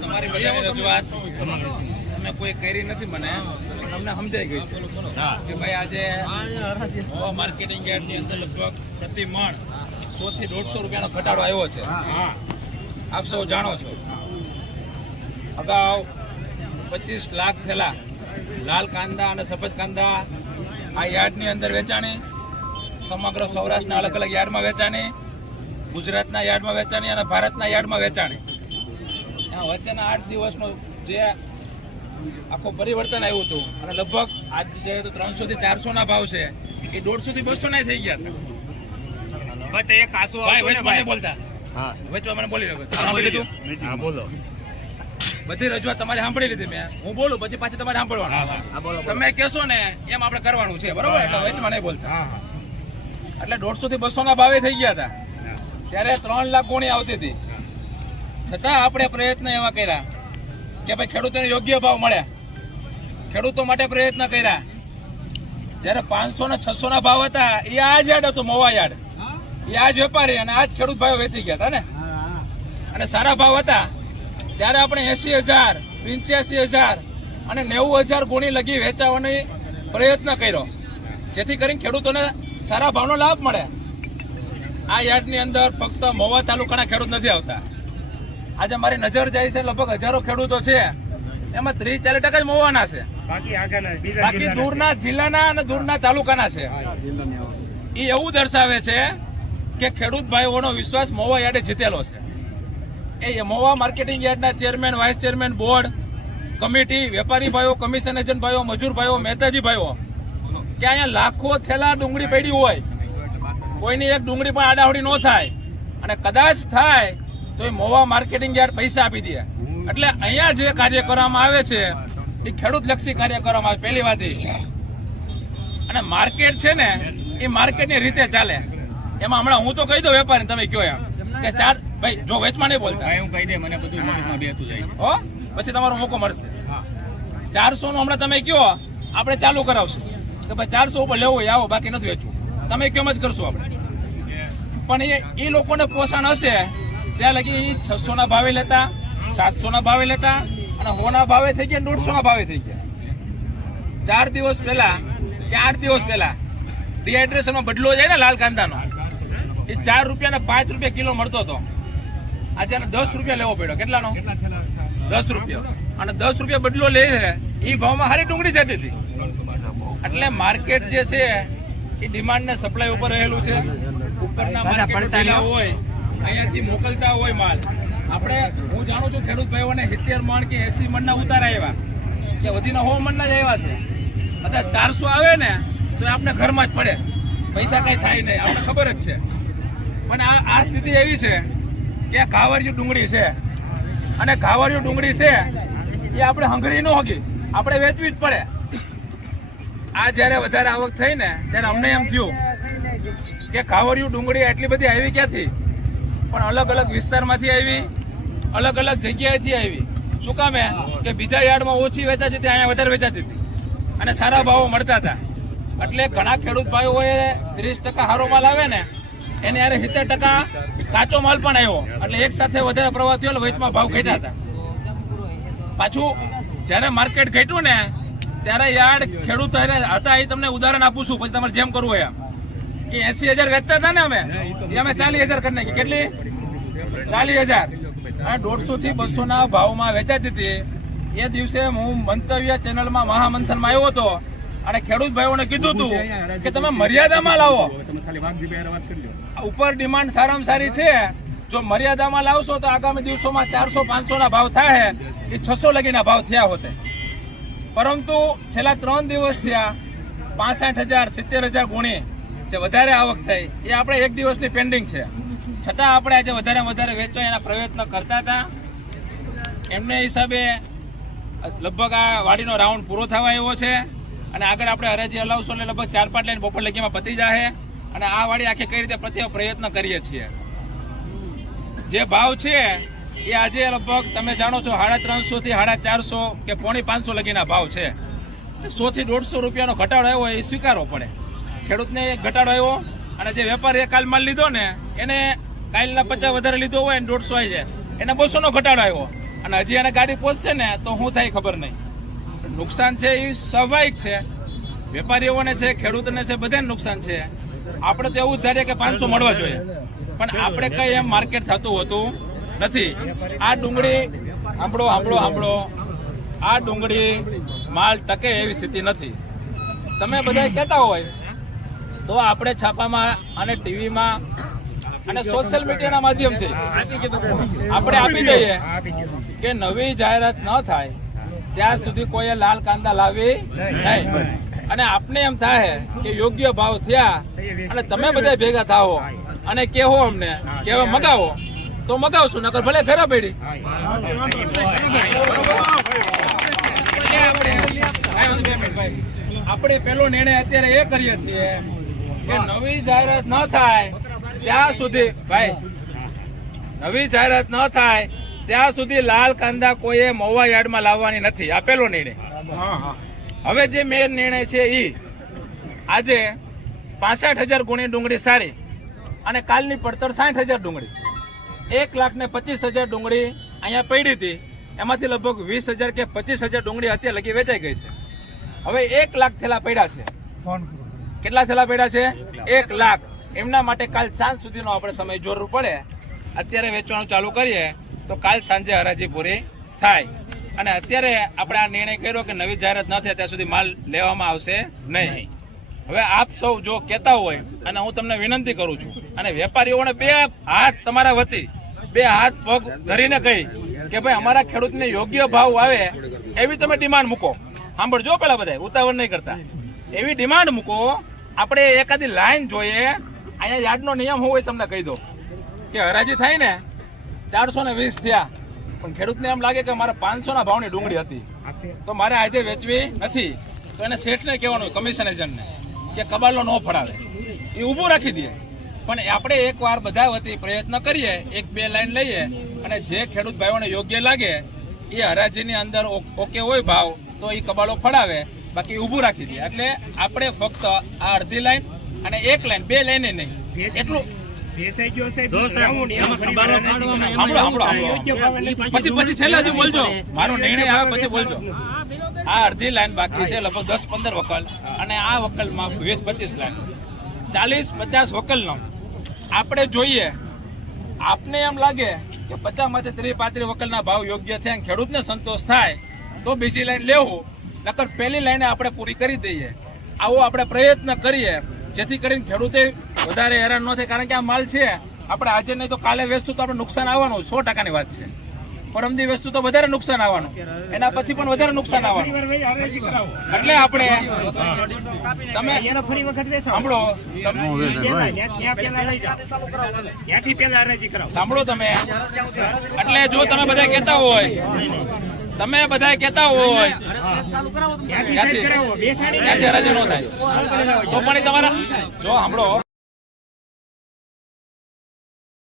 તમારી બધી રજૂઆત તમે કોઈ કરી નથી, મને તમને સમજાઈ ગઈ છે કે ભાઈ આજે માર્કેટિંગ યાર્ડની અંદર લગભગ પ્રતિ મણ 100 થી 150 રૂપિયાનો ઘટાડો આવ્યો છે. આપ સૌ જાણો છો, અગાઉ 25 લાખ થેલા લાલ કાંદા અને સફેદ કાંદા આ યાર્ડની અંદર વેચાણી, સમગ્ર સૌરાષ્ટ્રના અલગ અલગ યાર્ડમાં વેચાણી, ગુજરાતના યાર્ડમાં વેચાણી અને ભારતના યાર્ડમાં વેચાણી. એના વચ્ચેના 8 દિવસનો જે આખું પરિવર્તન આવ્યું હતું અને લગભગ આજ છે તો 300 થી 400 ના ભાવ છે, એ 150 થી 200 ના થઈ ગયા હતા. બોલતા વચમાં મને બોલી રહ્યો સાંભળી લીધું. બધી રજૂઆત તમારી સાંભળી લીધી મેં, હું બોલું પછી પાછી તમારે સાંભળવાનું. તમે કહેશો ને એમ આપણે કરવાનું છે, બરોબર? એટલે વચમાં નહીં બોલતા. એટલે 150 થી 200 ના ભાવે થઈ ગયા હતા ત્યારે 3 લાખ ગુણી આવતી હતી. છતાં આપણે પ્રયત્ન એવા કર્યા કે ભાઈ ખેડૂતોને યોગ્ય ભાવ મળે, ખેડૂતો માટે પ્રયત્ન કર્યા. જયારે 500 ને 600 ના ભાવ હતા એ આ જ યાર્ડ હતું, મોવા યાર્ડ, એ આ જ વેપારી અને આ જ ખેડૂત ભાઈઓ વેચી ગયા હતા ને. અને સારા ભાવ હતા ત્યારે આપણે 80,000, 85,000 અને 90,000 ગુણી લગી વેચાવાનો પ્રયત્ન કર્યો, જેથી કરીને ખેડૂતોને સારા ભાવનો લાભ મળે. આ યાર્ડની અંદર ફક્ત મોવા તાલુકાના ખેડૂત નથી આવતા. આજે મારી નજર જાય છે, લગભગ હજારો ખેડૂતો છે, એમાં 30-40% જ મોવાના છે, બાકી દૂરના જિલ્લાના અને દૂરના તાલુકાના છે. એ એવું દર્શાવે છે કે ખેડૂત ભાઈઓનો વિશ્વાસ મોવા યાર્ડે જીતેલો છે. એ મોવા માર્કેટિંગ યાર્ડના chairman, vice chairman, board, committee, વેપારી ભાઈઓ, કમિશન એજન્ટ ભાઈઓ, મજૂર ભાઈઓ, મહેતાજી ભાઈઓ, કે અહીંયા લાખો થેલા ડુંગળી પડી હોય, કોઈની એક ડુંગળી પણ આડાવડી ન થાય, અને કદાચ થાય તો એ મોવા માર્કેટિંગ યાર્ડ પૈસા આપી દે. એટલે અહીંયા જે કાર્ય કરવામાં આવે છે એ ખેડૂત લક્ષી કાર્ય કરવામાં આવે, પહેલી વાત. અને માર્કેટ છે ને એ માર્કેટની રીતે ચાલે. એમાં હમણાં હું તો કહી દઉં વેપારી, તમે કયો એમ કે ચાર ભાઈ જો વેચમાં નહીં બોલતા, હું કહી દે મને બધું મગજમાં બેસતું જાય હો, પછી તમારો મોકો મળશે. 400 નું હમણાં તમે કયો આપણે ચાલુ કરાવશું કે ભાઈ 400 ઉપર લેવું હોય આવો, બાકી નથી વેચવું, તમે કેમ જ કરશું આપણે. પણ એ લોકોને પોષણ હશે ત્યાં લગી 600 ના ભાવે લેતા, 700 ના ભાવે લેતા, અને 100 ના ભાવે થઈ ગયા, 150 ના ભાવે થઈ ગયા. 4 દિવસ પહેલા કે 8 દિવસ પહેલા ડિહાઇડ્રેશનમાં બદલો જાય ને લાલ કાંદાનો, એ 4 રૂપિયા ને 5 રૂપિયા કિલો મળતો હતો. આજે 10 રૂપિયા લેવો પડ્યો. કેટલાનો? 10 રૂપિયા. અને 10 રૂપિયા બદલો લે છે એ ભાવમાં સારી ડુંગળી જતી હતી. એટલે માર્કેટ જે છે એ ડિમાન્ડ ને સપ્લાય ઉપર રહેલું છે. ઉપરના માર્કેટ હોય, અહીંયાથી મોકલતા હોય માલ. આપણે હું જાણું છું ખેડૂત ભાઈઓને 70 મણ કે 80 મણના ઉતારા આવ્યા, કે વધીને 100 મણના જ આવ્યા છે. અત્યારે 400 આવે ને તો આપણે ઘરમાં જ પડે, પૈસા કઈ થાય નહીં, આપણે ખબર જ છે. પણ આ સ્થિતિ એવી છે કે ઘાવરિયું ડુંગળી છે, અને ઘાવરિયું ડુંગળી છે એ આપણે હંગરી ન હોગી, આપણે વેચવી જ પડે. આ જયારે વધારે આવક થઈ ને ત્યારે અમને એમ થયું કે ઘાવરિયું ડુંગળી એટલી બધી આવી ક્યાંથી? પણ અલગ અલગ વિસ્તારમાંથી આવી, અલગ અલગ જગ્યાએથી આવી. શું કામે? કે બીજા યાર્ડમાં ઓછી વેચાતી હતી, અહીંયા વધારે વેચાતી હતી અને સારા ભાવો મળતા હતા. એટલે ઘણા ખેડૂત ભાઈઓએ 30% સારો માલ આવે ને એને યારે 70% કાચો માલ પણ આવ્યો. એટલે એક સાથે વધારે પ્રવાહ થયો, વચમાં ભાવ ઘટ્યા હતા. પાછું જયારે માર્કેટ ઘટ્યું ને ત્યારે યાર્ડ ખેડૂત હતા, એ તમને ઉદાહરણ આપું છું, પછી તમારે જેમ કરવું હોય કે 80,000 વેચતા હતા ને અમે 40,000 કરી નાખી. કેટલી? 40,000. અને 150 થી 200 ના ભાવમાં વેચાતી હતી. એ દિવસે હું મંતવ્ય ચેનલમાં મહામંથનમાં આવ્યો હતો અને ખેડૂત ભાઈઓને કીધું હતું કે તમે મર્યાદામાં લાવો, ઉપર ડિમાન્ડ સારામાં સારી છે. જો મર્યાદામાં લાવશો તો આગામી દિવસોમાં 400-500 ના ભાવ થાય, એ 600 લગીના ભાવ થયા હોતે. પરંતુ છેલ્લા 3 દિવસ થયા 65,000-70,000 ગુણી જે વધારે આવક થઈ, એ આપણે એક દિવસની પેન્ડિંગ છે. છતાં આપણે આજે વધારે વેચવા એના પ્રયત્ન કરતા હતા. એમને હિસાબે લગભગ આ વાડીનો રાઉન્ડ પૂરો થવા આવ્યો છે અને આગળ આપણે હરાજી હલાવશું એટલે લગભગ 4-5 લાઈન બપોર લગીમાં પતી જાય. અને આ વાડી આખી કઈ રીતે પ્રયત્ન કરીએ છીએ. જે ભાવ છે એ આજે લગભગ તમે જાણો છો 350 થી 450 કે 550 લગીના ભાવ છે. 100 થી 150 રૂપિયાનો ઘટાડો આવ્યો એ સ્વીકારવો પડે. ખેડૂતને ઘટાડો આવ્યો, અને જે વેપારીએ કાલ માલ લીધો ને એને કાલના 50 વધારે લીધો હોય ને 150 આવી જાય, એને 200 નો ઘટાડો આવ્યો. અને હજી એને ગાડી પહોંચશે ને તો શું થાય ખબર નહીં. નુકસાન છે એ સ્વાભાવિક છે, વેપારીઓને છે, ખેડૂતોને છે, બધાને નુકસાન છે. આપણે તો એવું જ ધારીએ કે 500 મળવા જોઈએ, પણ આપણે કઈ એમ માર્કેટ થતું હોતું નથી. આ ડુંગળી સાંભળો આ ડુંગળી માલ ટકે એવી સ્થિતિ નથી. તમે બધા કહેતા હોય તો આપણે છાપામાં અને ટીવીમાં અને સોશિયલ મીડિયાના માધ્યમથી આપણે આપી દઈએ કે નવી જાહેરાત ન થાય ત્યાં સુધી કોઈએ લાલ કાંદા લાવી નહીં. અને આપને એમ થાય કે યોગ્ય ભાવ થયા અને તમે બધા ભેગા થાઓ અને કહેવો અમને કે હવે મગાવો તો મગાવશું, નકર ભલે ઘરે પડી. આપણે પેલો નિર્ણય અત્યારે એ કરીએ છીએ કે નવી જાહેરાત ન થાય ત્યાં સુધી ત્યાં સુધી લાલ કાંદા કોઈએ મહુવા યાર્ડમાં લાવવાની નથી. આ પેલો નિર્ણય. હવે જે મેન નિર્ણય છે એ આજે 65,000 ગુણી ડુંગળી સારી અને કાલની પડતર 60,000 ડુંગળી, 1,25,000 ડુંગળી અહીંયા પડી હતી. એમાંથી લગભગ 20,000 કે 25,000 ડુંગળી અત્યારે લગી વેચાઈ ગઈ છે. હવે 1 લાખ થેલા પડ્યા છે. કેટલા થેલા પડ્યા છે? 1 લાખ. એમના માટે કાલ સાંજ સુધીનો આપણે સમય જરૂર પડે. અત્યારે વેચવાનું ચાલુ કરીએ તો કાલ સાંજે હરાજી પૂરી થાય. અને અત્યારે આપણે આ નિર્ણય કર્યો કે નવી જાહેરાત ન થાય ત્યાં સુધી માલ લેવામાં આવશે નહીં. હવે આપ સૌ જો કહેતા હોય, અને હું તમને વિનંતી કરું છું, અને વેપારીઓને 2 હાથ તમારા વતી 2 હાથ પગ ધરીને કહી કે ભાઈ અમારા ખેડૂતને યોગ્ય ભાવ આવે એવી તમે ડિમાન્ડ મૂકો. સાંભળજો પેલા બધા, ઉતાવળ નહીં કરતા. એવી ડિમાન્ડ મૂકો. આપણે એકાદી લાઈન જોઈએ. અહીંયા યાર્ડનો નિયમ હોય તમને કહી દો કે હરાજી થાય ને 420 થયા, પણ ખેડૂતને એમ લાગે કે મારે 500ના ભાવની ડુંગળી હતી તો મારે આજે વેચવી નથી, તો એને શેઠને કહેવાનું, કમિશન એજન્ટને, કે કબાલો ન ફડાવે, એ ઊભું રાખી દે. પણ આપણે એકવાર બધા વતી પ્રયત્ન કરીએ, 1-2 લાઈન લઈએ અને જે ખેડૂત ભાઈઓને યોગ્ય લાગે એ હરાજીની અંદર ઓકે હોય ભાવ તો એ કબાલો ફડાવે, બાકી ઊભું રાખી દે. એટલે આપણે ફક્ત આ અડધી લાઈન અને 1 લાઈન 2 લાઈન નહીં એટલું પછી છેલ્લે હજુ બોલજો, મારો નિર્ણય આવે પછી બોલજો. આ અડધી લાઈન બાકી છે, લગભગ 10-15 વકલ, અને આ વકલમાં 20-25 લાઈન, 40-50 વકલનો આપણે જોઈએ. આપને એમ લાગે કે 50માંથી 30-35 વકલના ભાવ યોગ્ય થયા, ખેડૂતને સંતોષ થાય તો બીજી લાઈન લેવું, નકર પહેલી લાઈને આપણે પૂરી કરી દઈએ. આવો આપણે પ્રયત્ન કરીએ જેથી કરીને ખેડૂતે વધારે હેરાન ન થાય. કારણ કે આ માલ છે આપણે આજે નહીં તો કાલે વેચતું તો આપણે નુકસાન આવવાનું, 100%ની વાત છે. પરમદી વેચતું તો વધારે નુકસાન આવવાનું, એના પછી પણ વધારે નુકસાન આવવાનું. એટલે આપણે તમે સાંભળો, તમે એટલે જો તમે બધા કહેતા હોય ત્યાંથી હરાજી ન થાય તો પણ તમારા જો સાંભળો